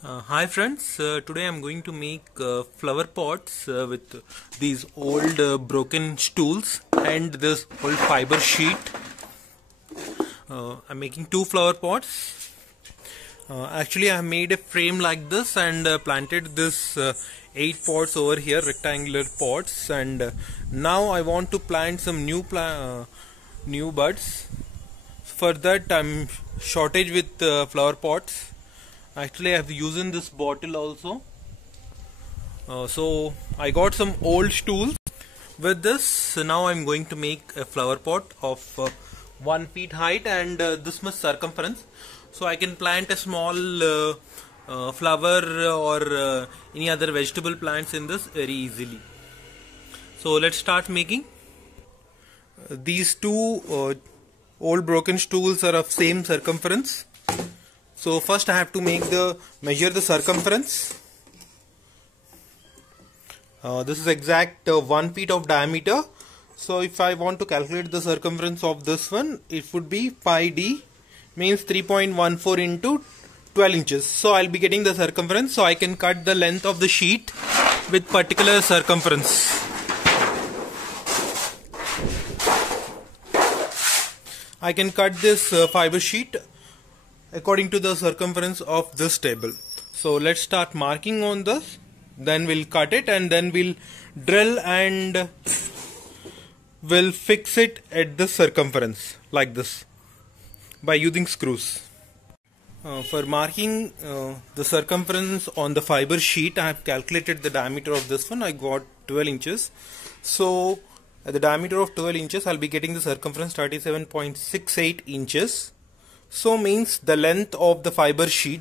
Hi friends, today I'm going to make flower pots with these old broken stools and this old fiber sheet. I'm making two flower pots. Actually I have made a frame like this and planted this 8 pots over here, rectangular pots, and now I want to plant some new buds. For that I'm shortage with flower pots. Actually I have used this bottle also. So I got some old stools. With this, so now I'm going to make a flower pot of 1 feet height and this much circumference. So I can plant a small flower or any other vegetable plants in this very easily. So let's start making. These two old broken stools are of same circumference. So first I have to measure the circumference. This is exact 1 feet of diameter. So if I want to calculate the circumference of this one, it would be pi d, means 3.14 into 12 inches. So I'll be getting the circumference, so I can cut the length of the sheet with particular circumference. I can cut this fiber sheet according to the circumference of this table. So let's start marking on this, then we'll cut it, and then we'll drill and we'll fix it at the circumference like this by using screws. For marking the circumference on the fiber sheet, I have calculated the diameter of this one. I got 12 inches. So at the diameter of 12 inches, I'll be getting the circumference 37.68 inches. So means the length of the fiber sheet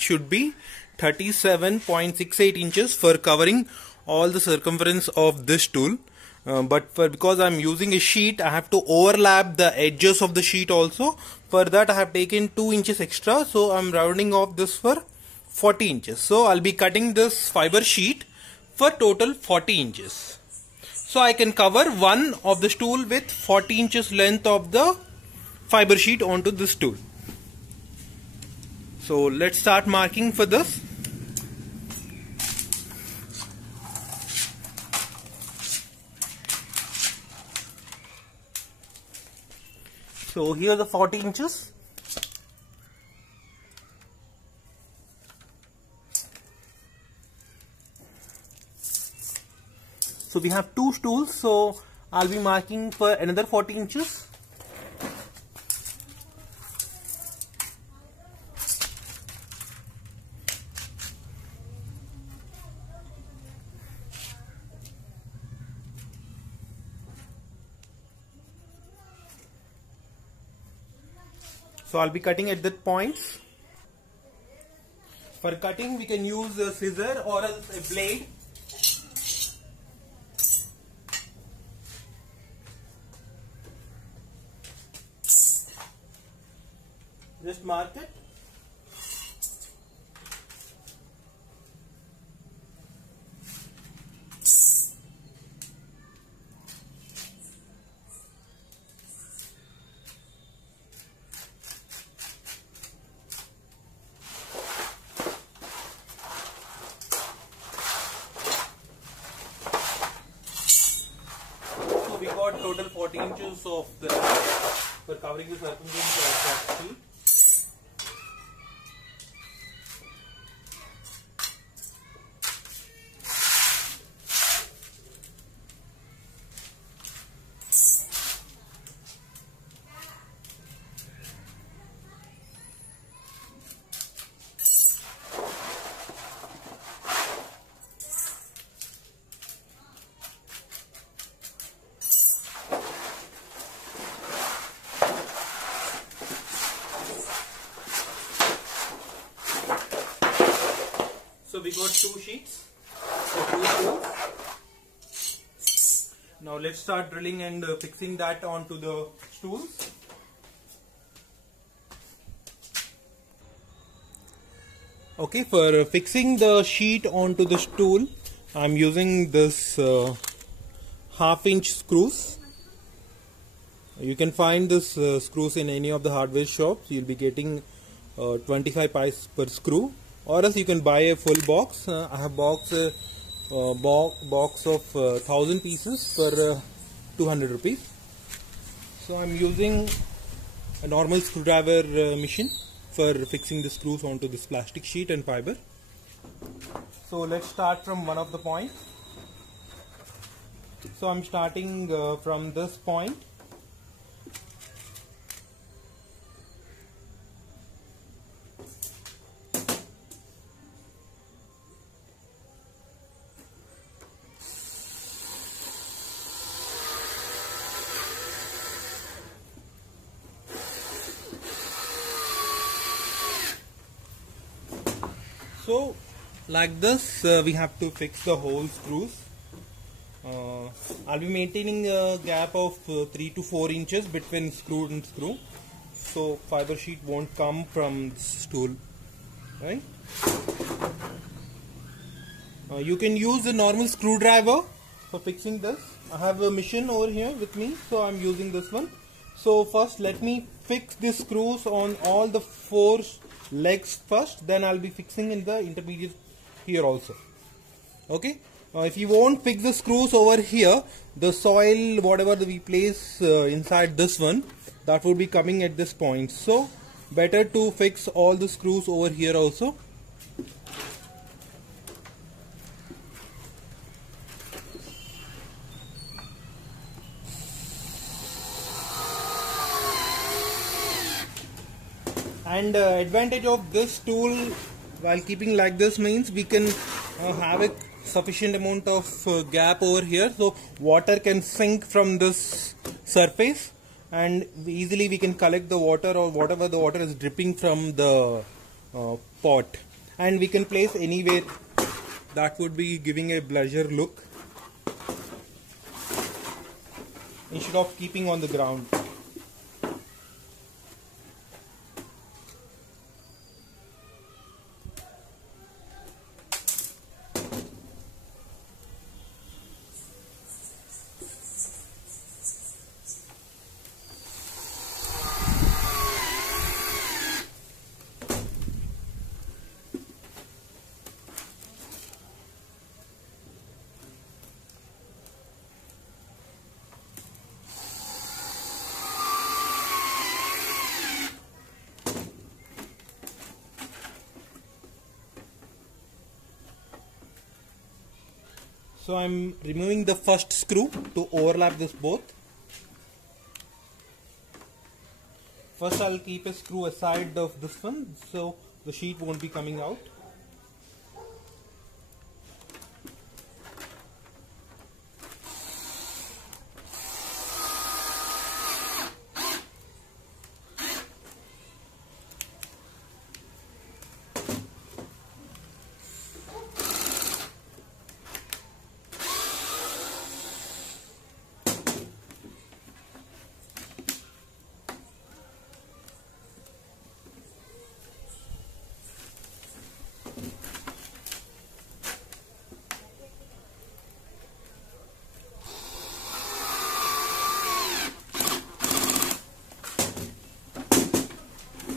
should be 37.68 inches for covering all the circumference of this tool. Because I'm using a sheet, I have to overlap the edges of the sheet also. For that I have taken 2 inches extra, so I'm rounding off this for 40 inches. So I'll be cutting this fiber sheet for total 40 inches. So I can cover one of the stool with 40 inches length of the fiber sheet onto this tool. So let's start marking for this. So here are the 40 inches. So we have two stools, so I'll be marking for another 40 inches. So I'll be cutting at that points. For cutting we can use a scissor or else a blade. Just mark it. We got total 40 inches of the for covering the circumference of the sheet. So we got two sheets, so two stools. Now let's start drilling and fixing that onto the stools. Okay, for fixing the sheet onto the stool, I'm using this half-inch screws. You can find this screws in any of the hardware shops. You'll be getting 25 pies per screw. or else you can buy a full box. I have box of 1000 pieces for 200 rupees. So I'm using a normal screwdriver machine for fixing the screws onto this plastic sheet and fiber. So let's start from one of the points. So I'm starting from this point. So like this we have to fix the whole screws. I'll be maintaining a gap of 3 to 4 inches between screw and screw, so fiber sheet won't come from this tool, right? You can use a normal screwdriver for fixing this. I have a machine over here with me, so I'm using this one. So first let me fix the screws on all the 4 legs first, then I'll be fixing in the intermediate here also. Okay. If you won't fix the screws over here, the soil whatever we place inside this one, that would be coming at this point. So better to fix all the screws over here also. And advantage of this tool while keeping like this means we can have a sufficient amount of gap over here, so water can sink from this surface and easily we can collect the water or whatever the water is dripping from the pot, and we can place anywhere. That would be giving a pleasure look instead of keeping on the ground. So I'm removing the first screw to overlap this both. First I'll keep a screw aside of this one so the sheet won't be coming out.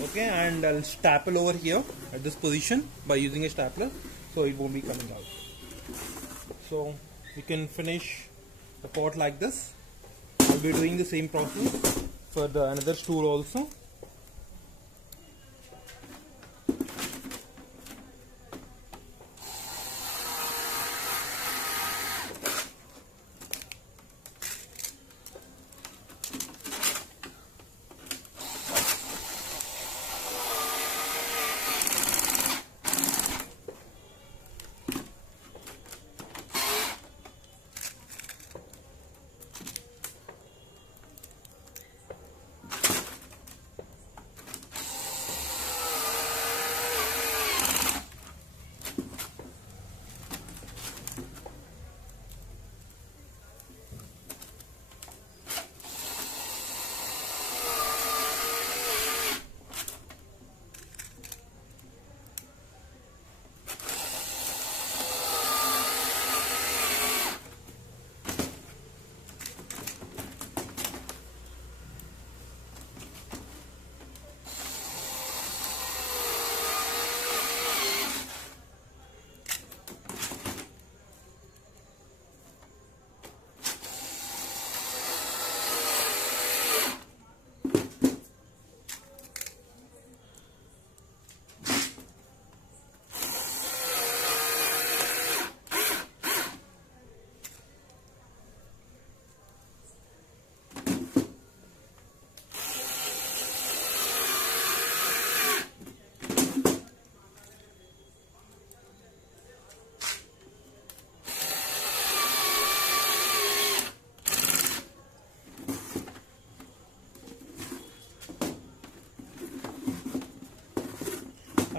Okay, and I'll staple over here at this position by using a stapler so it won't be coming out. So we can finish the pot like this. I'll be doing the same process for the another stool also.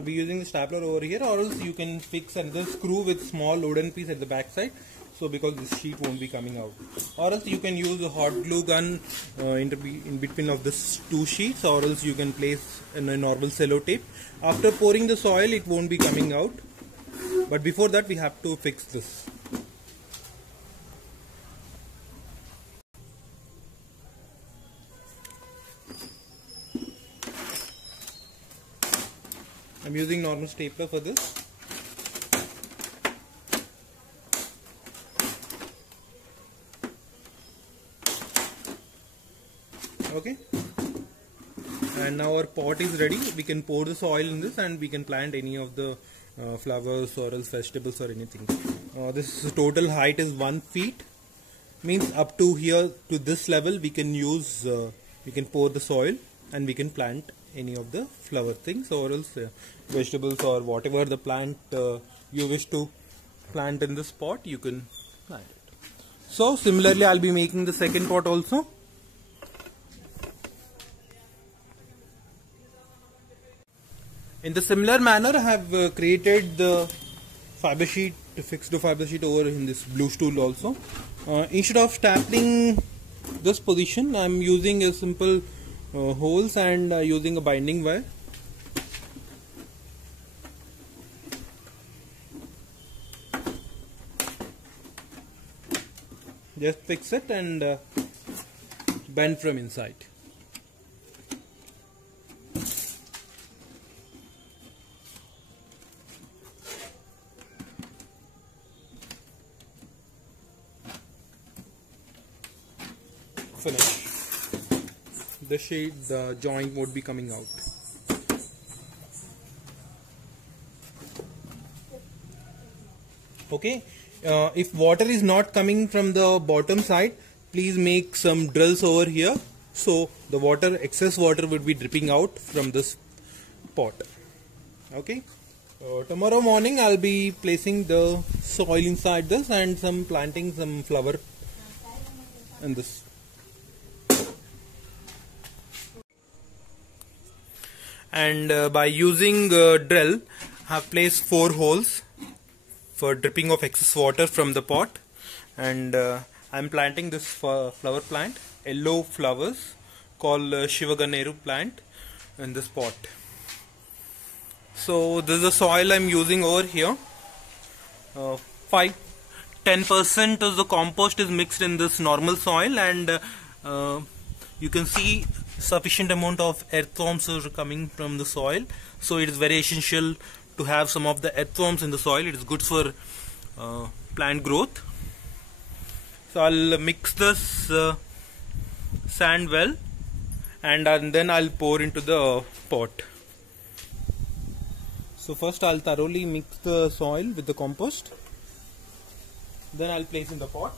I'll be using the stapler over here, or else you can fix another screw with small wooden piece at the back side, so because this sheet won't be coming out. Or else you can use a hot glue gun in between of this two sheets, or else you can place a normal cello tape. After pouring the soil, it won't be coming out, but before that we have to fix this. I'm using normal stapler for this. Okay, and now our pot is ready. We can pour the soil in this and we can plant any of the flowers or else vegetables or anything. This total height is 1 feet, means up to here to this level we can use, we can pour the soil and we can plant any of the flower things or else vegetables or whatever the plant you wish to plant in this pot, you can plant it. So similarly I'll be making the second pot also. In the similar manner, I have created the fiber sheet, fixed the fiber sheet over in this blue stool also. Instead of stapling this position, I am using a simple holes and using a binding wire. Just fix it and bend from inside. Finish. The joint would be coming out. Okay, if water is not coming from the bottom side, please make some drills over here, so the excess water would be dripping out from this pot. Okay, tomorrow morning I'll be placing the soil inside this and planting some flower in this. And by using drill, I have placed 4 holes for dripping of excess water from the pot, and I am planting this flower plant, yellow flowers called Shivaganeru plant, in this pot. So this is the soil I am using over here. 10% of the compost is mixed in this normal soil, and you can see sufficient amount of earthworms are coming from the soil, so it is very essential to have some of the earthworms in the soil. It is good for plant growth. So I'll mix this sand well, and then I'll pour into the pot. So first I'll thoroughly mix the soil with the compost, then I'll place in the pot.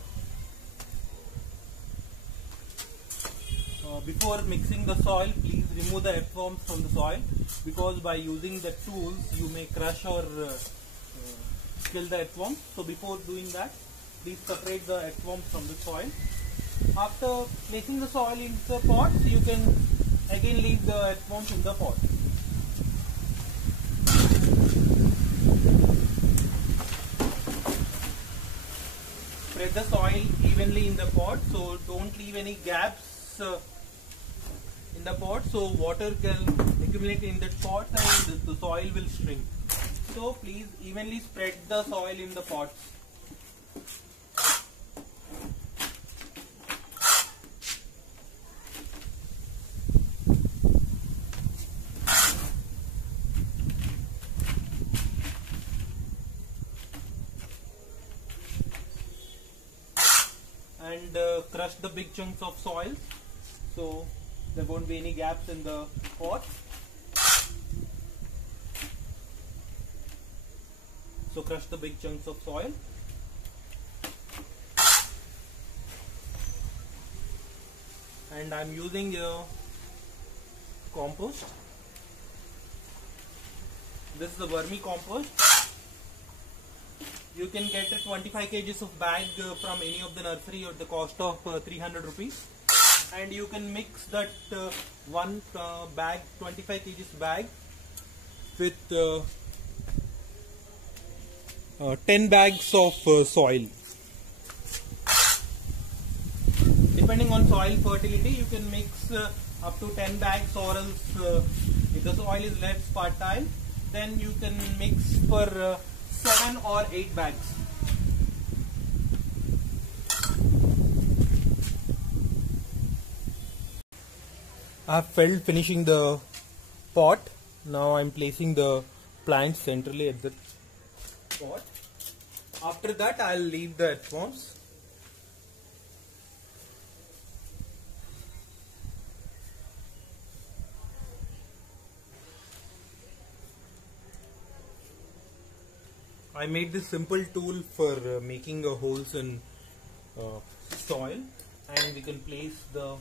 Before mixing the soil, please remove the earthworms from the soil, because by using the tools you may crush or kill the earthworms. So before doing that, please separate the earthworms from the soil. After placing the soil into the pot, you can again leave the earthworms in the pot. Spread the soil evenly in the pot, so don't leave any gaps in the pot, so water can accumulate in the pot and the soil will shrink. So please evenly spread the soil in the pots. And crush the big chunks of soil, so there won't be any gaps in the pot. So crush the big chunks of soil. And I'm using compost. This is the vermicompost. You can get 25 kgs of bag from any of the nursery at the cost of 300 rupees. And you can mix that one bag, 25 kgs bag, with 10 bags of soil. Depending on soil fertility, you can mix up to 10 bags, or else if the soil is less fertile, then you can mix for 7 or 8 bags. I have filled finishing the pot. Now I am placing the plant centrally at the pot. After that, I will leave the earthworms. I made this simple tool for making holes in soil, and we can place the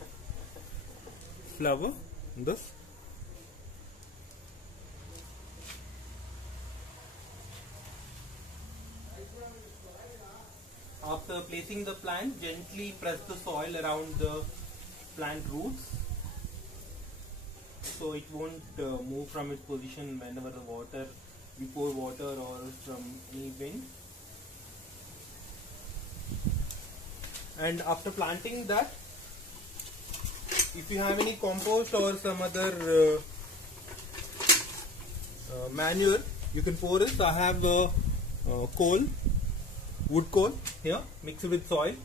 flower in this. After placing the plant, gently press the soil around the plant roots so it won't move from its position whenever we pour water or from any wind. And after planting that, if you have any compost or some other manure, you can pour it. I have wood coal here, mix it with soil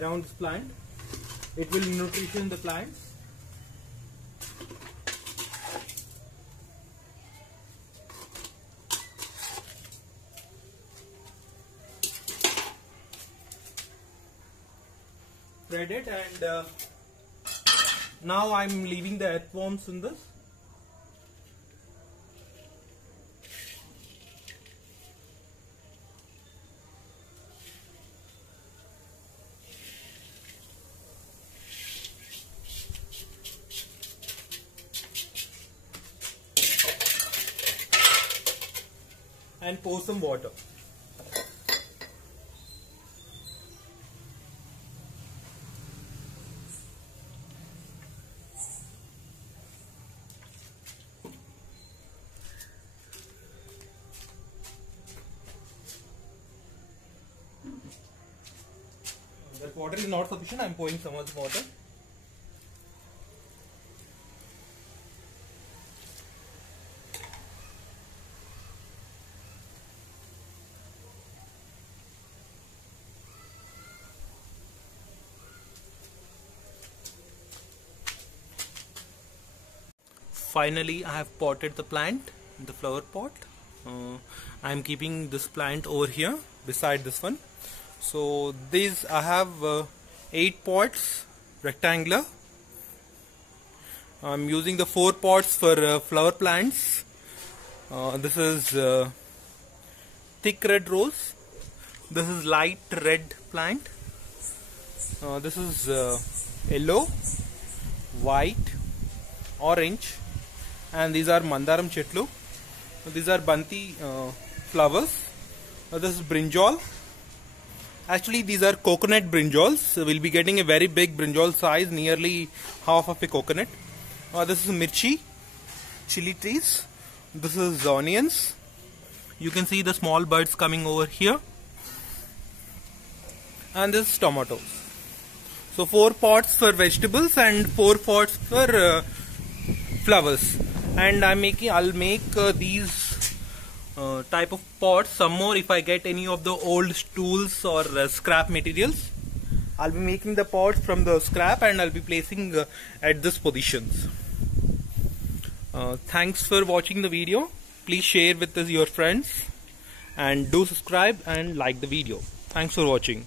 around this plant. It will nutrition the plants. Spread it, and now I am leaving the earthworms in this. And pour some water. That water is not sufficient. I am pouring some other water. Finally, I have potted the plant in the flower pot. I am keeping this plant over here beside this one. So these I have 8 pots, rectangular. I am using the 4 pots for flower plants. This is thick red rose. This is light red plant. This is yellow, white, orange, and these are Mandaram Chetlu. These are Banti flowers. This is brinjal. Actually, these are coconut brinjals. So we'll be getting a very big brinjal size, nearly half of a coconut. This is mirchi, chili trees. This is onions. You can see the small buds coming over here. And this is tomatoes. So 4 pots for vegetables and 4 pots for flowers. And I'll make these type of pots some more if I get any of the old stools or scrap materials. I'll be making the pots from the scrap, and I'll be placing at this positions. Thanks for watching the video. Please share with your friends, and do subscribe and like the video. Thanks for watching.